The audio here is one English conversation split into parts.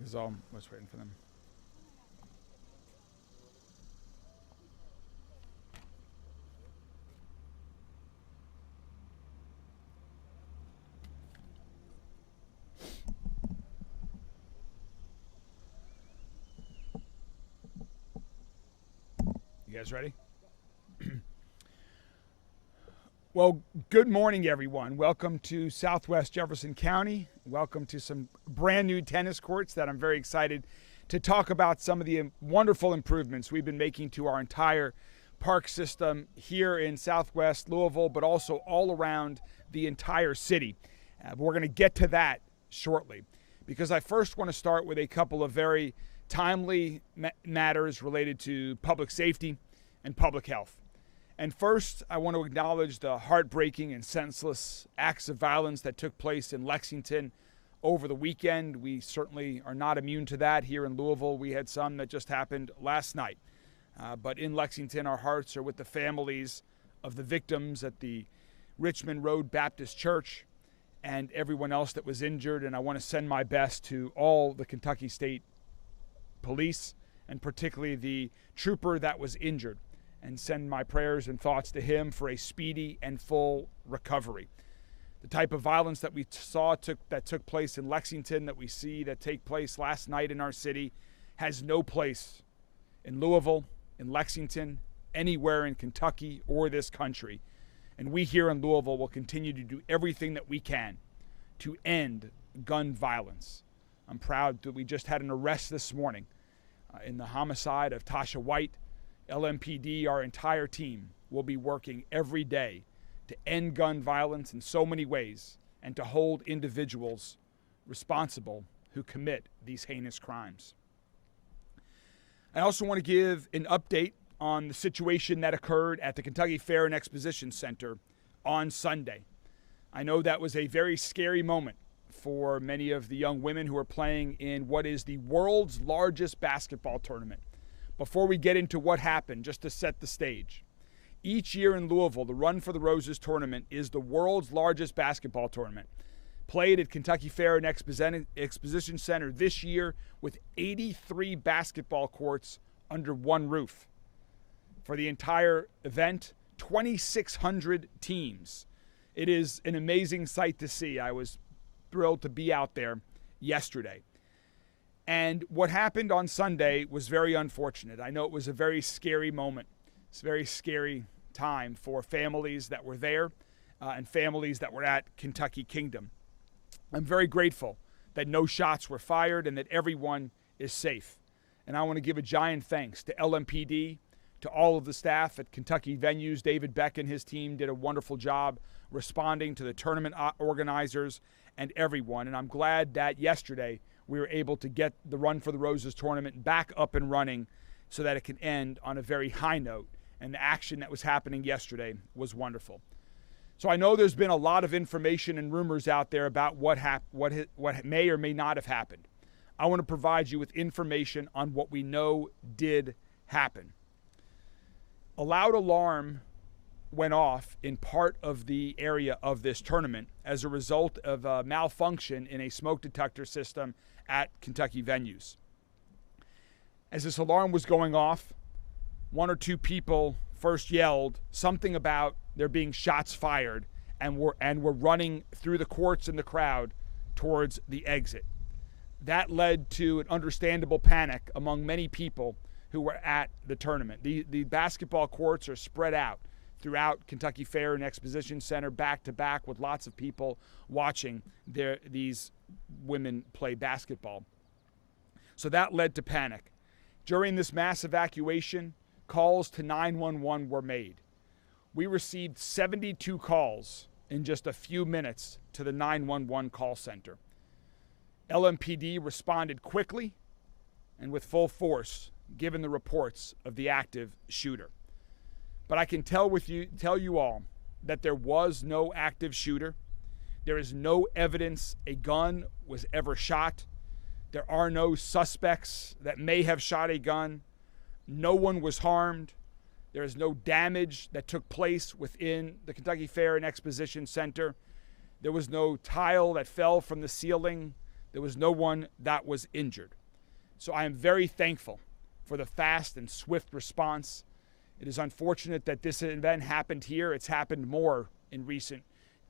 This is all. I was waiting for them. You guys ready? Well, good morning, everyone. Welcome to Southwest Jefferson County. Welcome to some brand new tennis courts that I'm very excited to talk about some of the wonderful improvements we've been making to our entire park system here in Southwest Louisville, but also all around the entire city. We're going to get to that shortly because I first want to start with a couple of very timely matters related to public safety and public health. And first, I want to acknowledge the heartbreaking and senseless acts of violence that took place in Lexington over the weekend. We certainly are not immune to that here in Louisville. We had some that just happened last night. But in Lexington, our hearts are with the families of the victims at the Richmond Road Baptist Church and everyone else that was injured. And I want to send my best to all the Kentucky State Police and particularly the trooper that was injured, and send my prayers and thoughts to him for a speedy and full recovery. The type of violence that we saw that took place in Lexington, that we see that take place last night in our city, has no place in Louisville, in Lexington, anywhere in Kentucky or this country. And we here in Louisville will continue to do everything that we can to end gun violence. I'm proud that we just had an arrest this morning in the homicide of Tasha White. LMPD, our entire team, will be working every day to end gun violence in so many ways and to hold individuals responsible who commit these heinous crimes. I also want to give an update on the situation that occurred at the Kentucky Fair and Exposition Center on Sunday. I know that was a very scary moment for many of the young women who are playing in what is the world's largest basketball tournament. Before we get into what happened, just to set the stage, each year in Louisville, the Run for the Roses tournament is the world's largest basketball tournament, played at Kentucky Fair and Exposition Center this year with 83 basketball courts under one roof. For the entire event, 2,600 teams. It is an amazing sight to see. I was thrilled to be out there yesterday. And what happened on Sunday was very unfortunate. I know it was a very scary moment. It's a very scary time for families that were there and families that were at Kentucky Kingdom. I'm very grateful that no shots were fired and that everyone is safe. And I want to give a giant thanks to LMPD, to all of the staff at Kentucky Venues. David Beck and his team did a wonderful job responding to the tournament organizers and everyone. And I'm glad that yesterday we were able to get the Run for the Roses tournament back up and running so that it can end on a very high note. And the action that was happening yesterday was wonderful. So I know there's been a lot of information and rumors out there about what may or may not have happened. I want to provide you with information on what we know did happen. A loud alarm went off in part of the area of this tournament as a result of a malfunction in a smoke detector system at Kentucky Venues. As this alarm was going off, one or two people first yelled something about there being shots fired and were running through the courts and the crowd towards the exit. That led to an understandable panic among many people who were at the tournament. The basketball courts are spread out throughout Kentucky Fair and Exposition Center, back to back, with lots of people watching these women play basketball. So that led to panic. During this mass evacuation, calls to 911 were made. We received 72 calls in just a few minutes to the 911 call center. LMPD responded quickly and with full force, given the reports of the active shooter. But I can tell you all that there was no active shooter. There is no evidence a gun was ever shot. There are no suspects that may have shot a gun. No one was harmed. There is no damage that took place within the Kentucky Fair and Exposition Center. There was no tile that fell from the ceiling There was no one that was injured. So I am very thankful for the fast and swift response. It is unfortunate that this event happened here. It's happened more in recent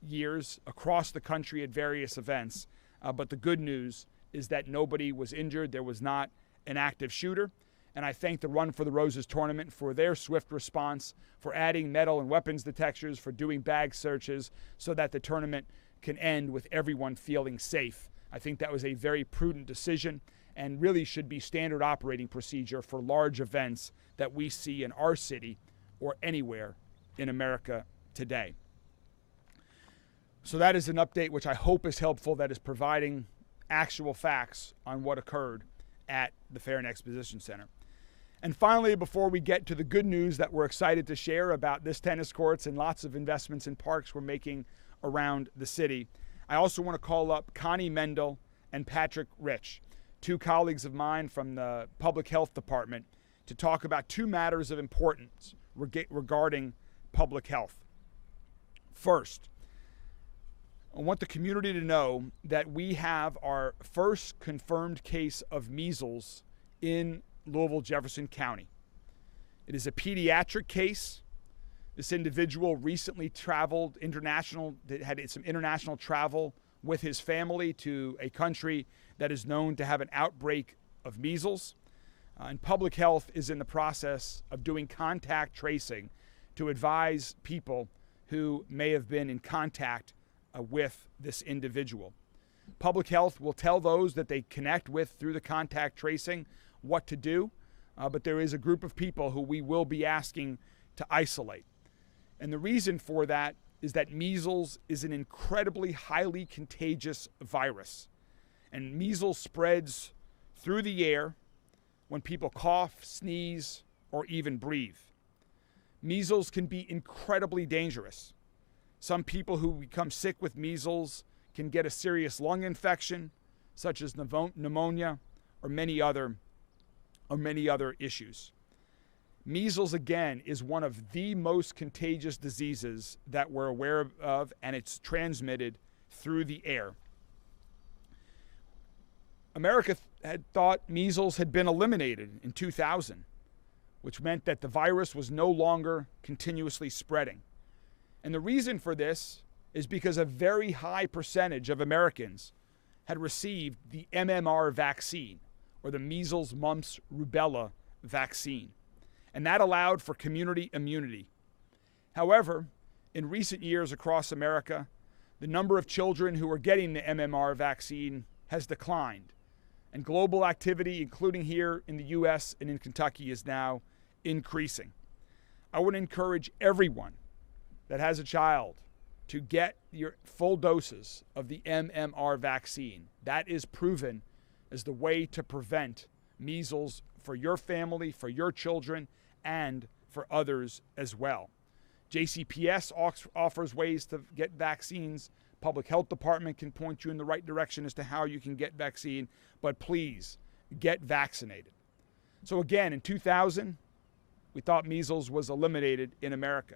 years across the country at various events. But the good news is that nobody was injured. There was not an active shooter. And I thank the Run for the Roses tournament for their swift response, for adding metal and weapons detectors, for doing bag searches so that the tournament can end with everyone feeling safe. I think that was a very prudent decision and really should be standard operating procedure for large events that we see in our city or anywhere in America today. So that is an update which I hope is helpful, that is providing actual facts on what occurred at the Fair and Exposition Center. And finally, before we get to the good news that we're excited to share about this tennis courts and lots of investments in parks we're making around the city, I also want to call up Connie Mendel and Patrick Rich, two colleagues of mine from the Public Health Department, to talk about two matters of importance regarding public health. First, I want the community to know that we have our first confirmed case of measles in Louisville, Jefferson County. It is a pediatric case. This individual recently traveled international, had some international travel with his family to a country that is known to have an outbreak of measles. And public health is in the process of doing contact tracing to advise people who may have been in contact with this individual. Public health will tell those that they connect with through the contact tracing what to do, but there is a group of people who we will be asking to isolate. And the reason for that is that measles is an incredibly highly contagious virus. And measles spreads through the air when people cough, sneeze, or even breathe. Measles can be incredibly dangerous. Some people who become sick with measles can get a serious lung infection, such as pneumonia, or many other issues. Measles, again, is one of the most contagious diseases that we're aware of, and it's transmitted through the air. America had thought measles had been eliminated in 2000, which meant that the virus was no longer continuously spreading. And the reason for this is because a very high percentage of Americans had received the MMR vaccine, or the measles, mumps, rubella vaccine. And that allowed for community immunity. However, in recent years across America, the number of children who are getting the MMR vaccine has declined. And global activity, including here in the U.S. and in Kentucky, is now increasing. I would encourage everyone that has a child to get your full doses of the MMR vaccine. That is proven as the way to prevent measles for your family, for your children, and for others as well. JCPS offers ways to get vaccines. Public Health Department can point you in the right direction as to how you can get vaccine, but please get vaccinated. So again, in 2000, we thought measles was eliminated in America.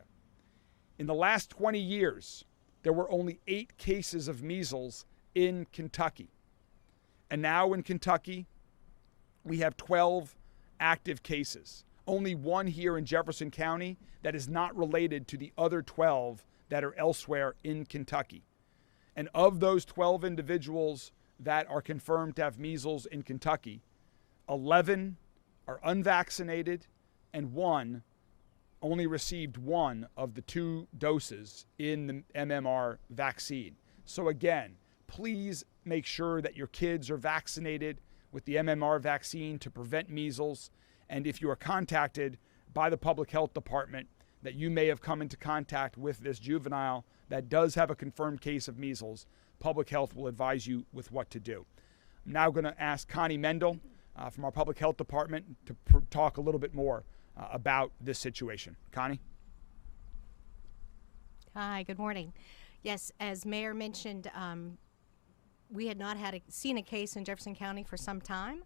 In the last 20 years, there were only 8 cases of measles in Kentucky. And now in Kentucky, we have 12 active cases. Only one here in Jefferson County that is not related to the other 12 that are elsewhere in Kentucky. And of those 12 individuals that are confirmed to have measles in Kentucky, 11 are unvaccinated and one only received one of the 2 doses in the MMR vaccine. So again, please make sure that your kids are vaccinated with the MMR vaccine to prevent measles. And if you are contacted by the Public Health Department that you may have come into contact with this juvenile that does have a confirmed case of measles, Public Health will advise you with what to do. I'm now going to ask Connie Mendel from our Public Health Department to talk a little bit more about this situation. Connie? Hi, good morning. Yes, as Mayor mentioned, we had not seen a case in Jefferson County for some time.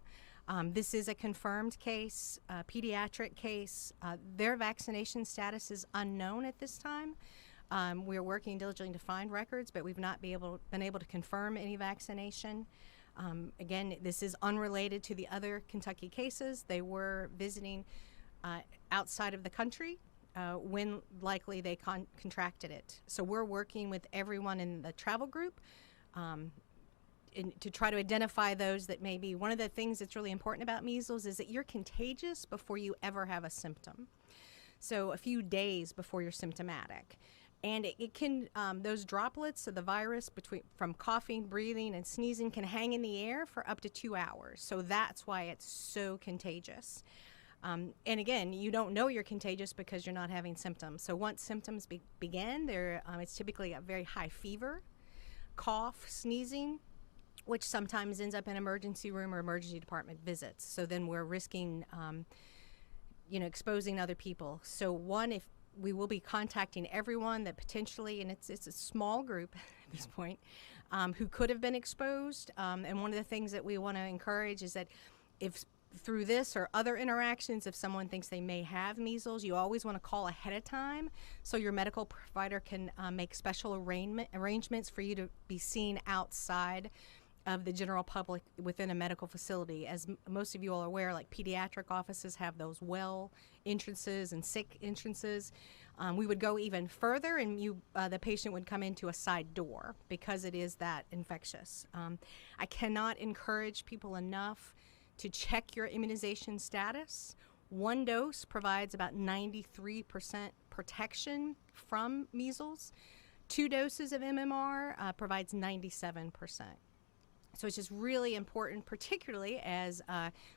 This is a confirmed case, a pediatric case. Their vaccination status is unknown at this time. We're working diligently to find records, but we've not been able to confirm any vaccination. Again, this is unrelated to the other Kentucky cases. They were visiting outside of the country when likely they contracted it. So we're working with everyone in the travel group to try to identify those that may be. One of the things that's really important about measles is that you're contagious before you ever have a symptom. So a few days before you're symptomatic. And it can, those droplets of the virus from coughing, breathing, and sneezing can hang in the air for up to 2 hours. So that's why it's so contagious. And again, you don't know you're contagious because you're not having symptoms. So once symptoms begin, it's typically a very high fever, cough, sneezing, which sometimes ends up in emergency room or emergency department visits. So then we're risking, exposing other people. So if we will be contacting everyone that potentially, and it's a small group at this point, who could have been exposed. And one of the things that we want to encourage is that if through this or other interactions, if someone thinks they may have measles, you always want to call ahead of time so your medical provider can make special arrangements for you to be seen outside of the general public within a medical facility. As most of you all are aware, like pediatric offices have those well entrances and sick entrances. We would go even further, and the patient would come into a side door because it is that infectious. I cannot encourage people enough to check your immunization status. One dose provides about 93% protection from measles. 2 doses of MMR provides 97%. So it's just really important, particularly as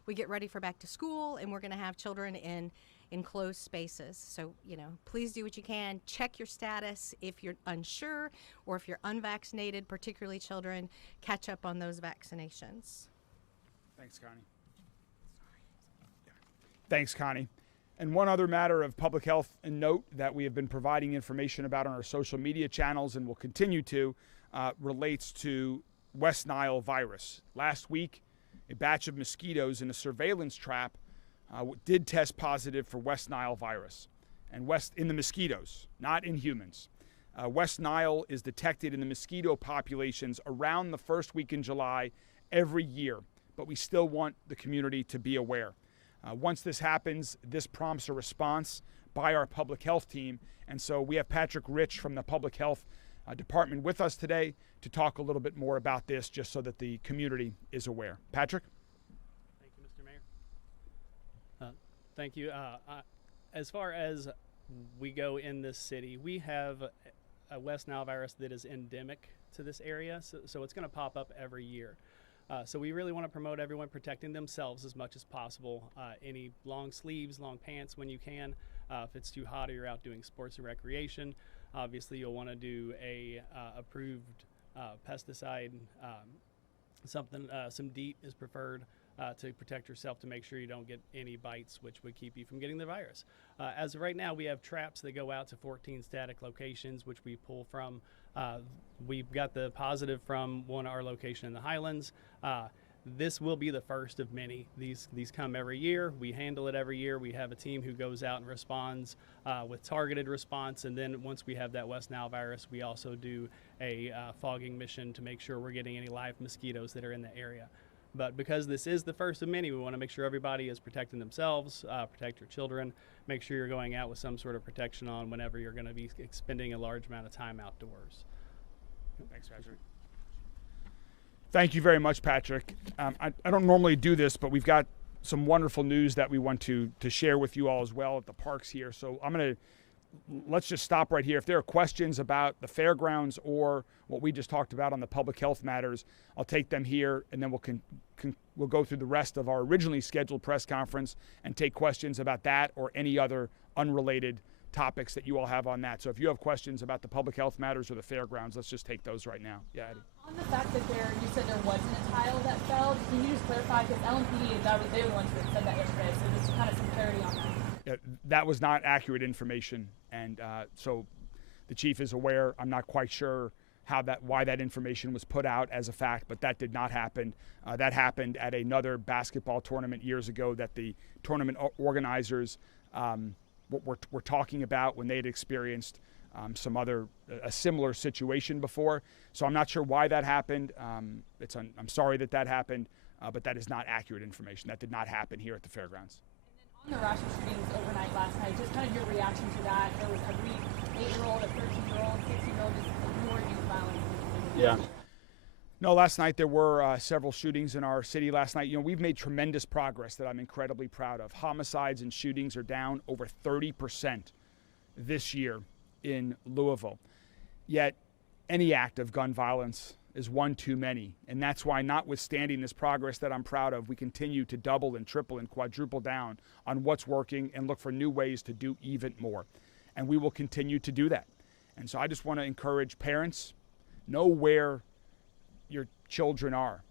we get ready for back to school and we're going to have children in enclosed spaces. So, please do what you can. Check your status if you're unsure or if you're unvaccinated, particularly children. Catch up on those vaccinations. Thanks, Connie. Thanks, Connie. And one other matter of public health and note that we have been providing information about on our social media channels and will continue to relates to West Nile virus. Last week, a batch of mosquitoes in a surveillance trap did test positive for West Nile virus, and in the mosquitoes, not in humans. West Nile is detected in the mosquito populations around the first week in July every year, but we still want the community to be aware. Once this happens, this prompts a response by our public health team, and so we have Patrick Rich from the Public Health Department with us today to talk a little bit more about this, just so that the community is aware. Patrick? Thank you, Mr. Mayor. Thank you. As far as we go in this city, we have a West Nile virus that is endemic to this area, so it's going to pop up every year. So we really want to promote everyone protecting themselves as much as possible. Any long sleeves, long pants when you can. If it's too hot or you're out doing sports and recreation, obviously you'll want to do a approved pesticide. Some DEET is preferred to protect yourself, to make sure you don't get any bites, which would keep you from getting the virus. As of right now, we have traps that go out to 14 static locations, which we pull from. We've got the positive from our location in the Highlands. This will be the first of many. These come every year. We handle it every year. We have a team who goes out and responds with targeted response. And then once we have that West Nile virus, we also do a fogging mission to make sure we're getting any live mosquitoes that are in the area. But because this is the first of many, we want to make sure everybody is protecting themselves, protect your children, make sure you're going out with some sort of protection on whenever you're going to be expending a large amount of time outdoors. Thanks, Patrick. Thank you very much, Patrick. I don't normally do this, but we've got some wonderful news that we want to share with you all as well at the parks here. So let's just stop right here. If there are questions about the fairgrounds or what we just talked about on the public health matters, I'll take them here, and then we'll go through the rest of our originally scheduled press conference and take questions about that or any other unrelated topics that you all have on that. So if you have questions about the public health matters or the fairgrounds, let's just take those right now. Yeah, Eddie. On the fact that you said there wasn't a tile that fell, can you just clarify? Because LMPD, they were the ones that said that yesterday, so just kind of some clarity on that. Yeah, that was not accurate information, and so the chief is aware. I'm not quite sure why that information was put out as a fact, but that did not happen. That happened at another basketball tournament years ago that the tournament organizers were talking about when they had experienced a similar situation before. So I'm not sure why that happened. I'm sorry that happened, but that is not accurate information. That did not happen here at the fairgrounds. And then on the rash of shootings overnight last night, just kind of your reaction to that. There was a 8-year-old, a 13-year-old, 16-year-old, just more youth violence. Yeah. No, last night there were several shootings in our city last night. We've made tremendous progress that I'm incredibly proud of. Homicides and shootings are down over 30% this year in Louisville. Yet any act of gun violence is one too many. And that's why, notwithstanding this progress that I'm proud of, we continue to double and triple and quadruple down on what's working and look for new ways to do even more. And we will continue to do that. And so I just want to encourage parents, know where your children are.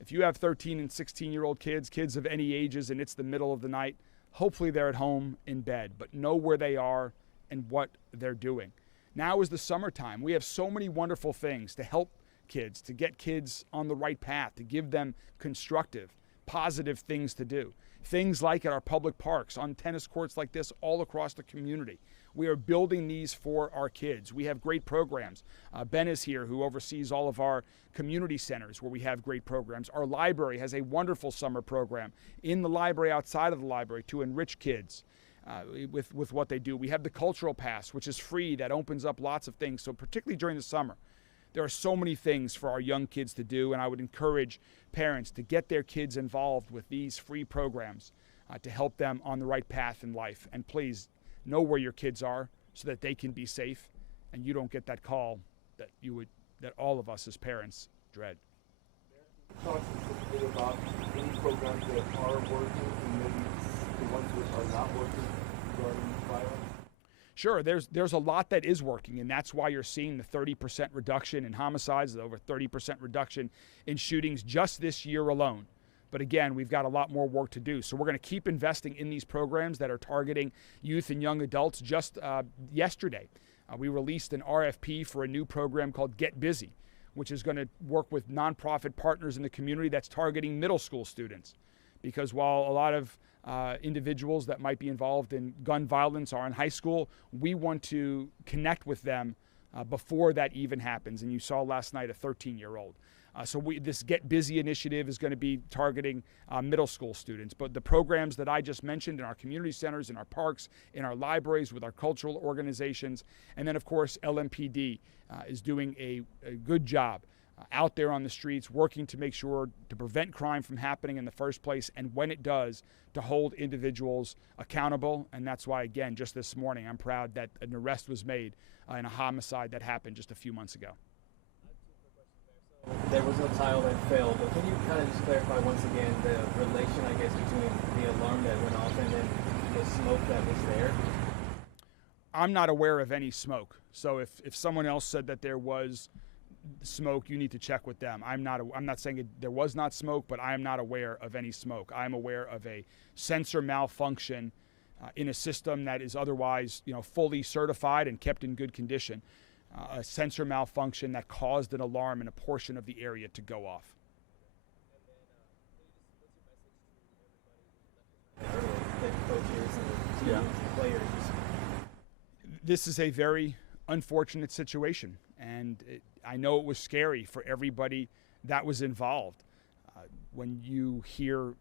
If you have 13 and 16-year-old kids of any ages, and it's the middle of the night, hopefully they're at home in bed, but know where they are and what they're doing. Now is the summertime. We have so many wonderful things to help kids, to get kids on the right path, to give them constructive, positive things to do. Things like at our public parks, on tennis courts like this all across the community. We are building these for our kids. We have great programs. Ben is here, who oversees all of our community centers where we have great programs. Our library has a wonderful summer program in the library, outside of the library, to enrich kids with what they do. We have the Cultural Pass, which is free, that opens up lots of things. So particularly during the summer, there are so many things for our young kids to do, and I would encourage parents to get their kids involved with these free programs to help them on the right path in life. And please, know where your kids are so that they can be safe and you don't get that call that all of us as parents dread. Talk specifically about any programs that are working and maybe the ones that are not working regarding violence. Sure, there's a lot that is working, and that's why you're seeing the 30% reduction in homicides, the over 30% reduction in shootings just this year alone. But again, we've got a lot more work to do. So we're going to keep investing in these programs that are targeting youth and young adults. Just yesterday, we released an RFP for a new program called Get Busy, which is going to work with nonprofit partners in the community that's targeting middle school students. Because while a lot of individuals that might be involved in gun violence are in high school, we want to connect with them before that even happens. And you saw last night a 13-year-old. So this Get Busy initiative is going to be targeting middle school students. But the programs that I just mentioned in our community centers, in our parks, in our libraries, with our cultural organizations, and then, of course, LMPD is doing a good job out there on the streets, working to make sure to prevent crime from happening in the first place, and when it does, to hold individuals accountable. And that's why, again, just this morning, I'm proud that an arrest was made in a homicide that happened just a few months ago. There was no tile that fell, but can you kind of just clarify once again the relation, I guess, between the alarm that went off and then the smoke that was there? I'm not aware of any smoke. So if someone else said that there was smoke, you need to check with them. I'm not saying there was not smoke, but I am not aware of any smoke. I'm aware of a sensor malfunction in a system that is otherwise, fully certified and kept in good condition. A sensor malfunction that caused an alarm in a portion of the area to go off. This is a very unfortunate situation, and I know it was scary for everybody that was involved. When you hear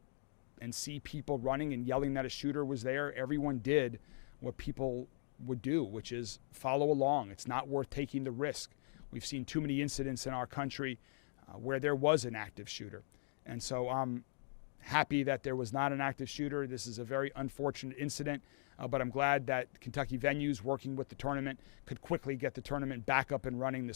and see people running and yelling that a shooter was there, everyone did what people would do, which is follow along. It's not worth taking the risk. We've seen too many incidents in our country where there was an active shooter. And so I'm happy that there was not an active shooter. This is a very unfortunate incident, but I'm glad that Kentucky Venues, working with the tournament, could quickly get the tournament back up and running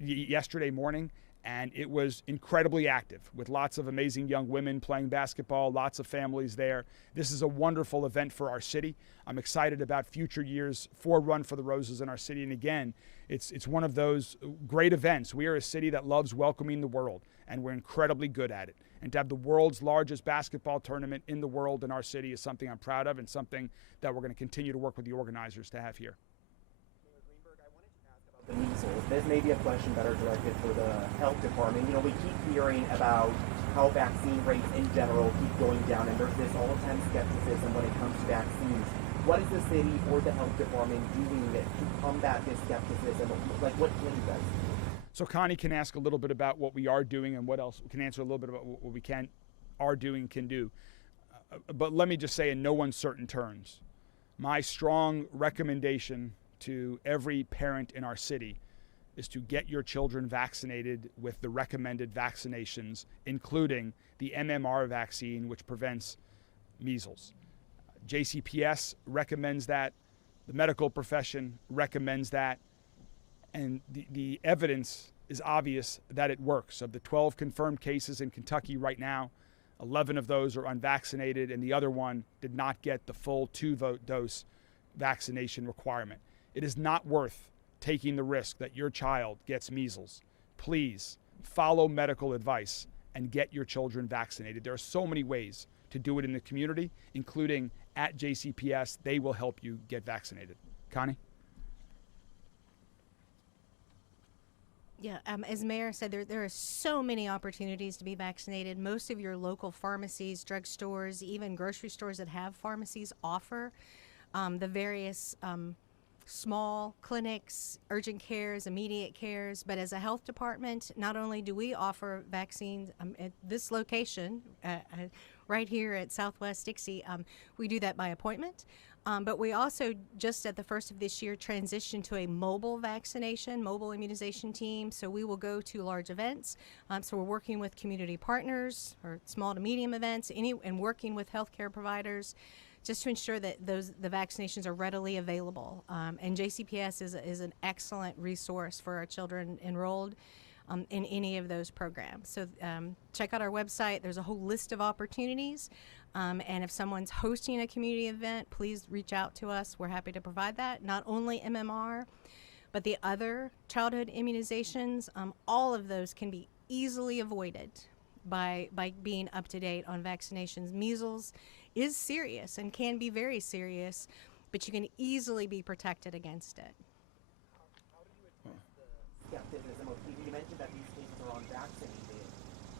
yesterday morning. And it was incredibly active, with lots of amazing young women playing basketball, lots of families there. This is a wonderful event for our city. I'm excited about future years for Run for the Roses in our city. And again, it's one of those great events. We are a city that loves welcoming the world, and we're incredibly good at it. And to have the world's largest basketball tournament in the world in our city is something I'm proud of, and something that we're going to continue to work with the organizers to have here. Greenberg, I wanted to ask about the measles. This may be a question better directed for the health department. We keep hearing about how vaccine rates in general keep going down, and there's this all-the-time skepticism when it comes to vaccines. what is the city or the health department doing to combat this skepticism? Like, what can you guys do? So Connie can ask a little bit about what we are doing and what else we can answer a little bit about what we are doing, can do. But let me just say in no uncertain terms, my strong recommendation to every parent in our city is to get your children vaccinated with the recommended vaccinations, including the MMR vaccine, which prevents measles. JCPS recommends that. The medical profession recommends that. And the evidence is obvious that it works. Of the 12 confirmed cases in Kentucky right now, 11 of those are unvaccinated, and the other one did not get the full 2-dose vaccination requirement. It is not worth taking the risk that your child gets measles. Please follow medical advice and get your children vaccinated. There are so many ways to do it in the community, including at JCPS. They will help you get vaccinated. Connie? Yeah, as Mayor said, there are so many opportunities to be vaccinated. Most of your local pharmacies, drugstores, even grocery stores that have pharmacies offer the various small clinics, urgent cares, immediate cares. But as a health department, not only do we offer vaccines at this location, right here at Southwest Dixie, we do that by appointment. But we also, just at the first of this year, transitioned to a mobile immunization team. So we will go to large events. So we're working with community partners or small to medium events, and working with healthcare providers just to ensure that the vaccinations are readily available. And JCPS is an excellent resource for our children enrolled in any of those programs. So check out our website. There's a whole list of opportunities. And if someone's hosting a community event, please reach out to us. We're happy to provide that. Not only MMR, but the other childhood immunizations, all of those can be easily avoided by being up to date on vaccinations. Measles is serious and can be very serious, but you can easily be protected against it. How do you address the skepticism of people? You mentioned that these cases are unvaccinated.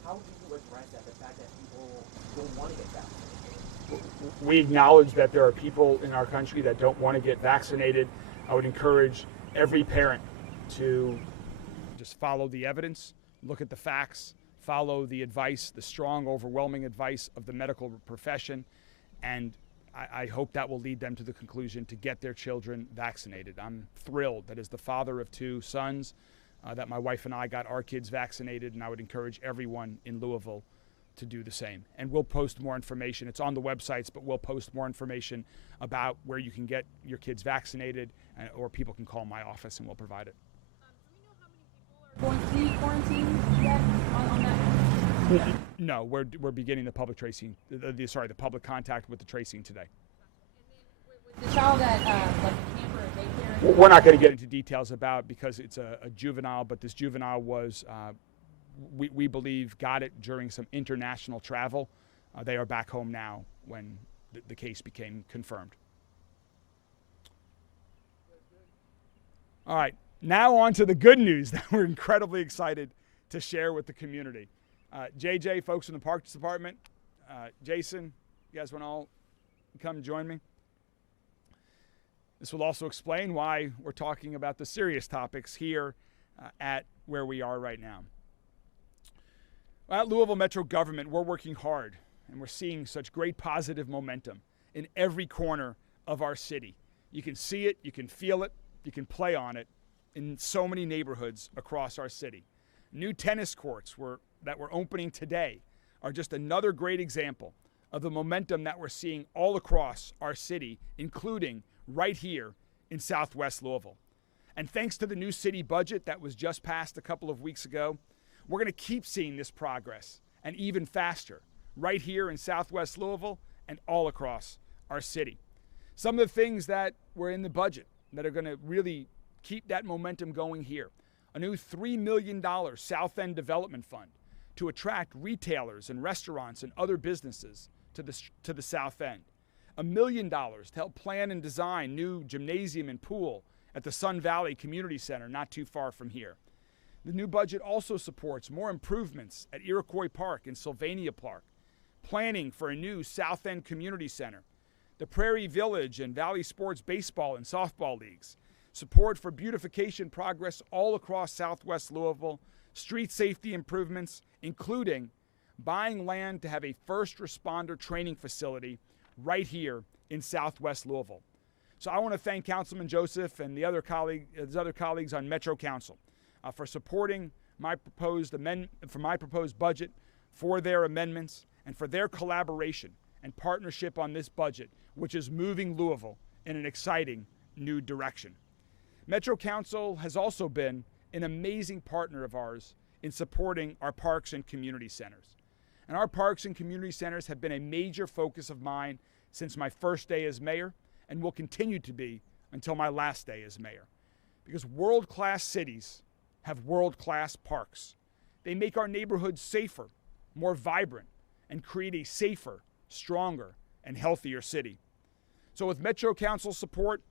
How do you address that, the fact that people don't want to get vaccinated? We acknowledge that there are people in our country that don't want to get vaccinated. I would encourage every parent to just follow the evidence, look at the facts, follow the advice, the strong, overwhelming advice of the medical profession, and I hope that will lead them to the conclusion to get their children vaccinated. I'm thrilled that as the father of 2 sons, that my wife and I got our kids vaccinated, and I would encourage everyone in Louisville to do the same. And we'll post more information. It's on the websites, but we'll post more information about where you can get your kids vaccinated, or people can call my office and we'll provide it. Do we know how many people are going to be quarantined yet on that? No, we're beginning the public tracing, the public contact with the tracing today. The child at like a camp or a daycare? We're not going to get into details about, because it's a juvenile, but this juvenile was, we believe, got it during some international travel. They are back home now when the case became confirmed. All right, now on to the good news that we're incredibly excited to share with the community. JJ, folks in the Parks Department, Jason, you guys want to all come join me? This will also explain why we're talking about the serious topics here at where we are right now. At Louisville Metro government, we're working hard, and we're seeing such great positive momentum in every corner of our city. You can see it, you can feel it, you can play on it in so many neighborhoods across our city. New tennis courts that we're opening today are just another great example of the momentum that we're seeing all across our city, including right here in Southwest Louisville. And thanks to the new city budget that was just passed a couple of weeks ago, we're going to keep seeing this progress, and even faster, right here in Southwest Louisville and all across our city. Some of the things that were in the budget that are going to really keep that momentum going here: a new $3 million South End Development Fund to attract retailers and restaurants and other businesses to the South End. $1 million to help plan and design new gymnasium and pool at the Sun Valley Community Center not too far from here. The new budget also supports more improvements at Iroquois Park and Sylvania Park, planning for a new South End Community Center the Prairie Village and Valley Sports baseball and softball leagues, support for beautification progress all across Southwest Louisville, street safety improvements, including buying land to have a first responder training facility right here in Southwest Louisville. So I want to thank Councilman Joseph and his other colleagues on Metro Council for supporting my proposed budget, for their amendments, and for their collaboration and partnership on this budget, which is moving Louisville in an exciting new direction. Metro Council has also been an amazing partner of ours in supporting our parks and community centers. And our parks and community centers have been a major focus of mine since my first day as mayor, and will continue to be until my last day as mayor. Because world-class cities have world-class parks. They make our neighborhoods safer, more vibrant, and create a safer, stronger, and healthier city. So with Metro Council support,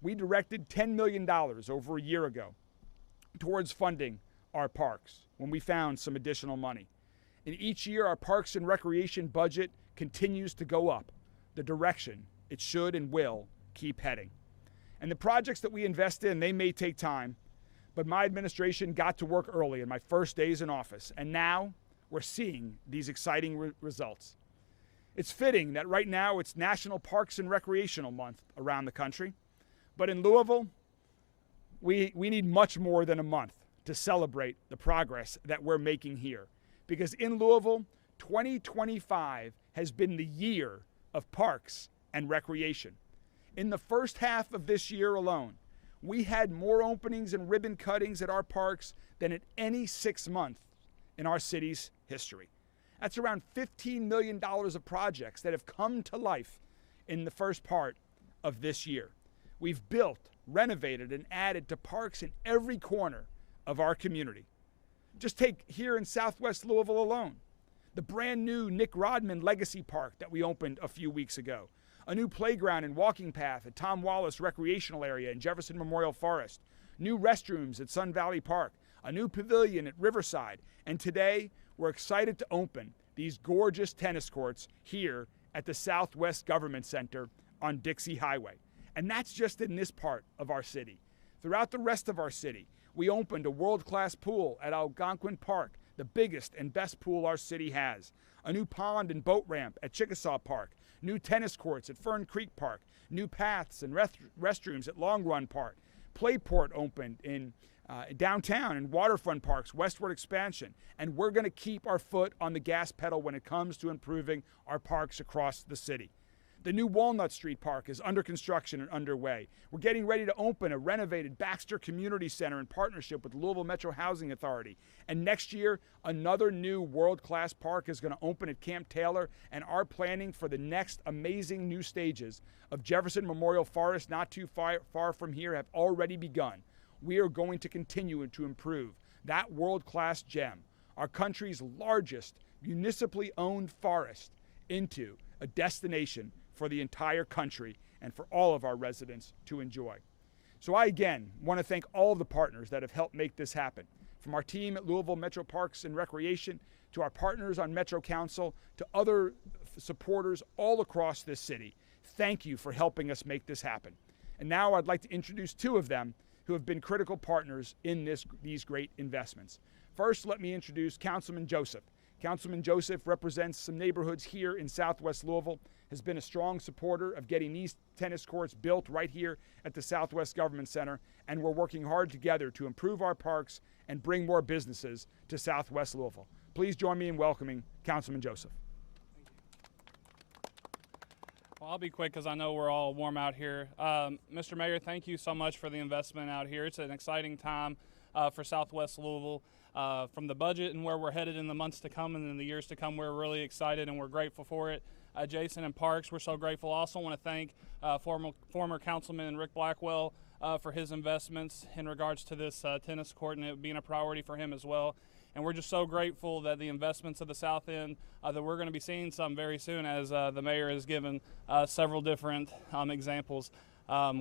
we directed $10 million over a year ago towards funding our parks when we found some additional money. And each year, our Parks and Recreation budget continues to go up, the direction it should and will keep heading. And the projects that we invest in, they may take time, but my administration got to work early in my first days in office, and now we're seeing these exciting results. It's fitting that right now it's National Parks and Recreational Month around the country, but in Louisville, we need much more than a month to celebrate the progress that we're making here. Because in Louisville, 2025 has been the year of parks and recreation. In the first half of this year alone, we had more openings and ribbon cuttings at our parks than at any 6 month in our city's history. That's around $15 million of projects that have come to life in the first part of this year. We've built, renovated, and added to parks in every corner of our community. Just take here in Southwest Louisville alone, the brand new Nick Rodman Legacy Park that we opened a few weeks ago, a new playground and walking path at Tom Wallace Recreational Area in Jefferson Memorial Forest, new restrooms at Sun Valley Park, a new pavilion at Riverside, and today we're excited to open these gorgeous tennis courts here at the Southwest Government Center on Dixie Highway. And that's just in this part of our city. Throughout the rest of our city, we opened a world-class pool at Algonquin Park, the biggest and best pool our city has, a new pond and boat ramp at Chickasaw Park, new tennis courts at Fern Creek Park, new paths and restrooms at Long Run Park. Playport opened in downtown and waterfront parks, westward expansion, and we're going to keep our foot on the gas pedal when it comes to improving our parks across the city. The new Walnut Street Park is under construction and underway. We're getting ready to open a renovated Baxter Community Center in partnership with Louisville Metro Housing Authority. And next year, another new world-class park is going to open at Camp Taylor, and our planning for the next amazing new stages of Jefferson Memorial Forest not too far from here have already begun. We are going to continue to improve that world-class gem, our country's largest municipally owned forest, into a destination for the entire country and for all of our residents to enjoy. So I again want to thank all of the partners that have helped make this happen. From our team at Louisville Metro Parks and Recreation, to our partners on Metro Council, to other supporters all across this city, thank you for helping us make this happen. And now I'd like to introduce two of them who have been critical partners in these great investments. First, let me introduce Councilman Joseph. Councilman Joseph represents some neighborhoods here in Southwest Louisville, has been a strong supporter of getting these tennis courts built right here at the Southwest Government Center, and we're working hard together to improve our parks and bring more businesses to Southwest Louisville. Please join me in welcoming Councilman Joseph. Well, I'll be quick because I know we're all warm out here. Mr. Mayor, thank you so much for the investment out here. It's an exciting time for Southwest Louisville. From the budget and where we're headed in the months to come and in the years to come, we're really excited and we're grateful for it. Jason and Parks, we're so grateful. I also want to thank former Councilman Rick Blackwell for his investments in regards to this tennis court and it being a priority for him as well. And we're just so grateful that the investments of the South End, that we're going to be seeing some very soon, as the mayor has given several different examples.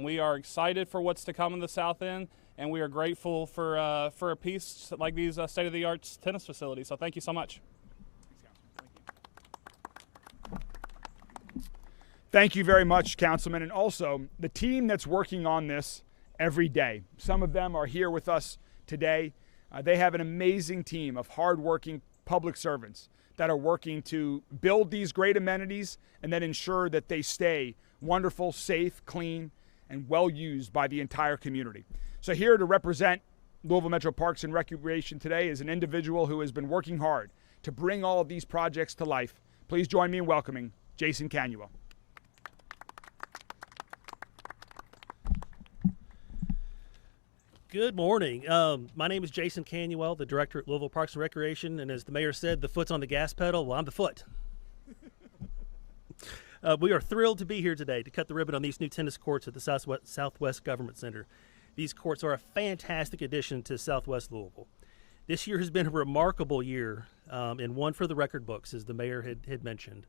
We are excited for what's to come in the South End, and we are grateful for a piece like these state-of-the-art tennis facilities. So thank you so much. Thank you very much, Councilman, and also the team that's working on this every day. Some of them are here with us today. They have an amazing team of hardworking public servants that are working to build these great amenities and then ensure that they stay wonderful, safe, clean, and well used by the entire community. So here to represent Louisville Metro Parks and Recreation today is an individual who has been working hard to bring all of these projects to life. Please join me in welcoming Jason Canuel. Good morning. My name is Jason Canuel, the director at Louisville Parks and Recreation, and as the mayor said, the foot's on the gas pedal. Well, I'm the foot. We are thrilled to be here today to cut the ribbon on these new tennis courts at the Southwest Government Center. These courts are a fantastic addition to Southwest Louisville. This year has been a remarkable year, and one for the record books, as the mayor had mentioned.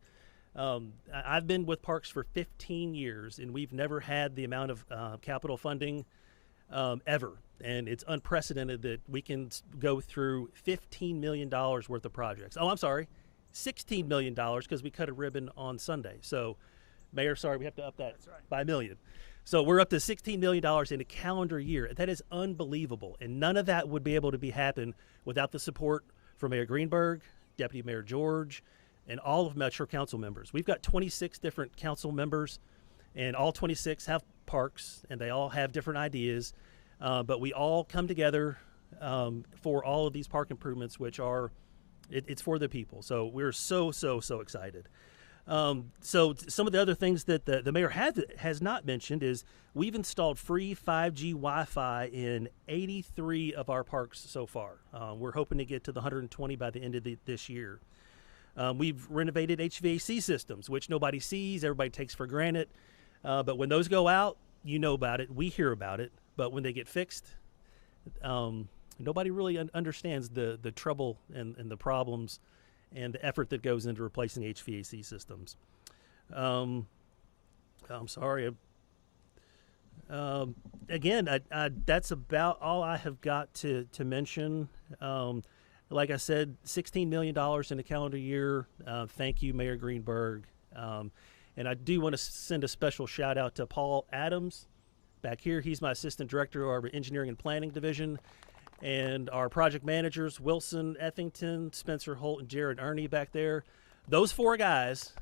I've been with Parks for 15 years, and we've never had the amount of capital funding ever. And it's unprecedented that we can go through $15 million worth of projects. Oh, I'm sorry, $16 million because we cut a ribbon on Sunday. So, Mayor, sorry, we have to up that by a million. So we're up to $16 million in a calendar year. That is unbelievable. And none of that would be able to happen without the support from Mayor Greenberg, Deputy Mayor George, and all of Metro Council members. We've got 26 different council members, and all 26 have parks, and they all have different ideas. But we all come together for all of these park improvements, which are, it's for the people. So we're so excited. So some of the other things that the mayor has not mentioned is we've installed free 5G Wi-Fi in 83 of our parks so far. We're hoping to get to the 120 by the end of this year. We've renovated HVAC systems, which nobody sees, everybody takes for granted. But when those go out, you know about it, we hear about it. But when they get fixed, nobody really understands the trouble and the problems and the effort that goes into replacing HVAC systems. I'm sorry. Again, that's about all I have got to mention. Like I said, $16 million in a calendar year. Thank you, Mayor Greenberg. And I do want to send a special shout out to Paul Adams. Back here, he's my assistant director of our engineering and planning division. And our project managers, Wilson Ethington, Spencer Holt, and Jared Ernie back there. Those four guys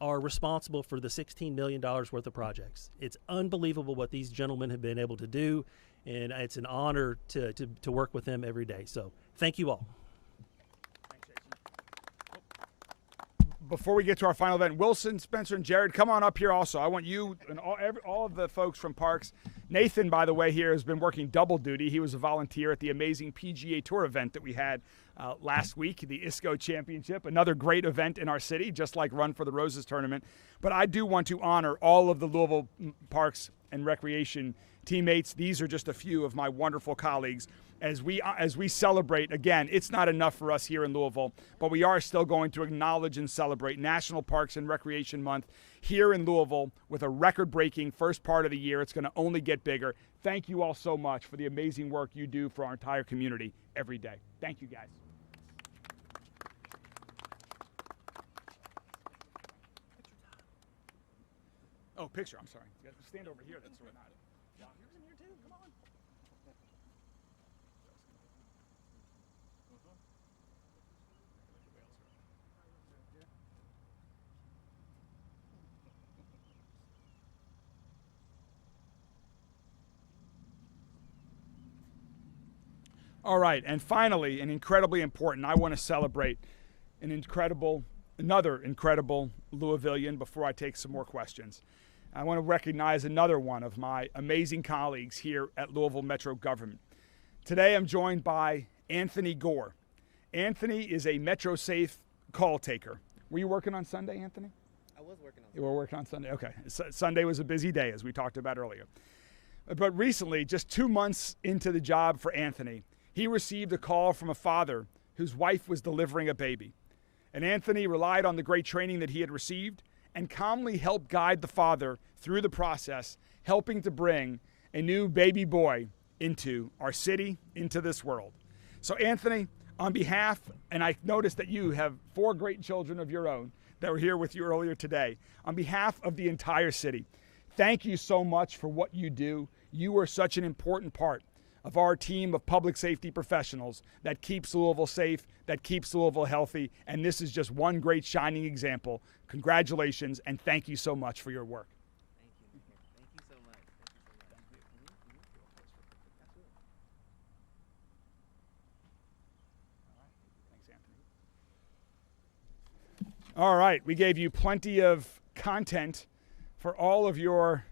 are responsible for the $16 million worth of projects. It's unbelievable what these gentlemen have been able to do, and it's an honor to work with them every day. So thank you all. Before we get to our final event, Wilson, Spencer, and Jared, come on up here also. I want you and all of the folks from Parks. Nathan, by the way, here has been working double duty. He was a volunteer at the amazing PGA Tour event that we had last week, the ISCO Championship, another great event in our city, just like Run for the Roses tournament. But I do want to honor all of the Louisville Parks and Recreation teammates. These are just a few of my wonderful colleagues. As we celebrate, again, it's not enough for us here in Louisville, but we are still going to acknowledge and celebrate National Parks and Recreation Month here in Louisville with a record-breaking first part of the year. It's going to only get bigger. Thank you all so much for the amazing work you do for our entire community every day. Thank you, guys. Oh, picture. I'm sorry. You have to stand over here. That's so we're not. Yeah, here's in here too. Come on. All right, and finally, and incredibly important, I want to celebrate another incredible Louisvillian before I take some more questions. I want to recognize another one of my amazing colleagues here at Louisville Metro Government. Today I'm joined by Anthony Gore. Anthony is a Metro Safe call taker. Were you working on Sunday, Anthony? I was working on Sunday. You were working on Sunday, okay. Sunday was a busy day, as we talked about earlier. But recently, just 2 months into the job for Anthony, he received a call from a father whose wife was delivering a baby. And Anthony relied on the great training that he had received and calmly helped guide the father through the process, helping to bring a new baby boy into our city, into this world. So Anthony, on behalf, and I noticed that you have 4 great children of your own, that were here with you earlier today. On behalf of the entire city, thank you so much for what you do. You are such an important part of our team of public safety professionals that keeps Louisville safe, that keeps Louisville healthy, and this is just one great shining example. Congratulations, and thank you so much for your work. Thank you. Thank you so much. All right, we gave you plenty of content for all of your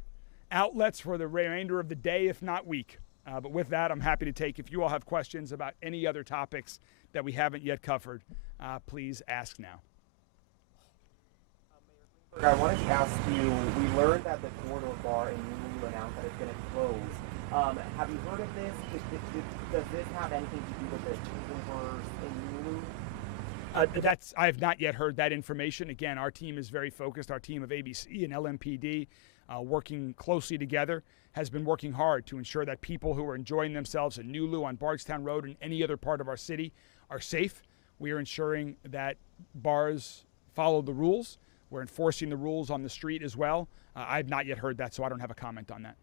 outlets for the remainder of the day, if not week. But with that, I'm happy to take, if you all have questions about any other topics that we haven't yet covered, please ask now. I wanted to ask you, we learned that the Corridor Bar in Lulu announced that it's going to close. Have you heard of this? Does this have anything to do with the takeovers in Lulu? I have not yet heard that information. Again, our team is very focused. Our team of ABC and LMPD, working closely together, has been working hard to ensure that people who are enjoying themselves in Nulu, on Bardstown Road, and any other part of our city are safe. We are ensuring that bars follow the rules. We're enforcing the rules on the street as well. I have not yet heard that, so I don't have a comment on that.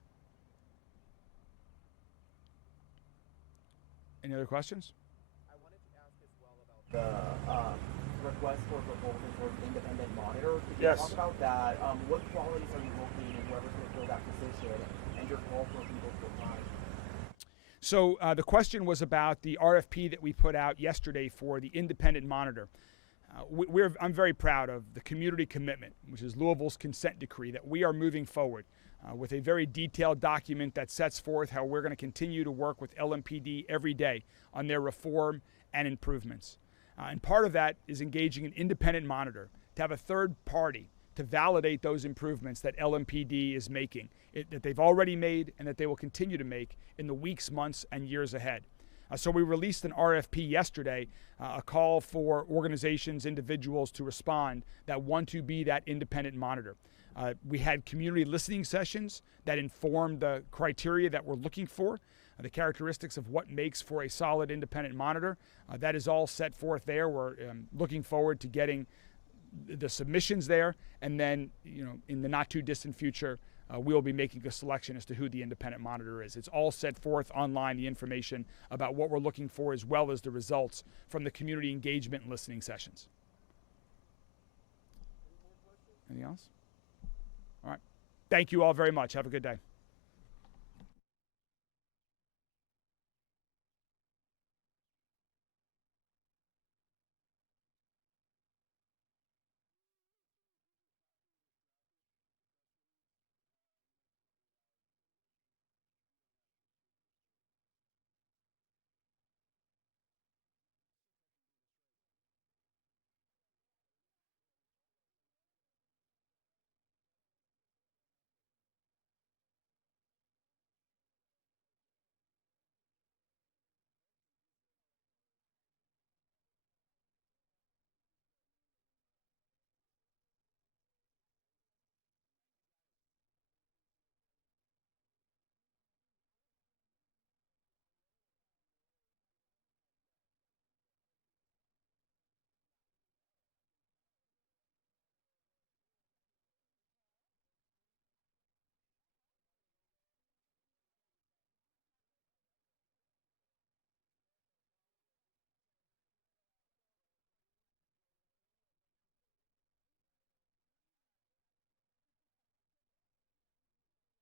Any other questions? I wanted to ask as well about the request for proposals for an independent monitor. Could you Yes. talk about that? What qualities are you looking in whoever's going to fill that position, and your call for people to apply? So the question was about the RFP that we put out yesterday for the independent monitor. I'm very proud of the community commitment, which is Louisville's consent decree, that we are moving forward with a very detailed document that sets forth how we're going to continue to work with LMPD every day on their reform and improvements. And part of that is engaging an independent monitor to have a third party to validate those improvements that LMPD is making, that they've already made and that they will continue to make in the weeks, months, and years ahead. So we released an RFP yesterday, a call for organizations, individuals to respond that want to be that independent monitor. We had community listening sessions that informed the criteria that we're looking for, the characteristics of what makes for a solid independent monitor. That is all set forth there. We're looking forward to getting the submissions there, and then, in the not too distant future, we'll be making a selection as to who the independent monitor is. It's all set forth online, the information about what we're looking for, as well as the results from the community engagement and listening sessions. Anything else? All right. Thank you all very much. Have a good day.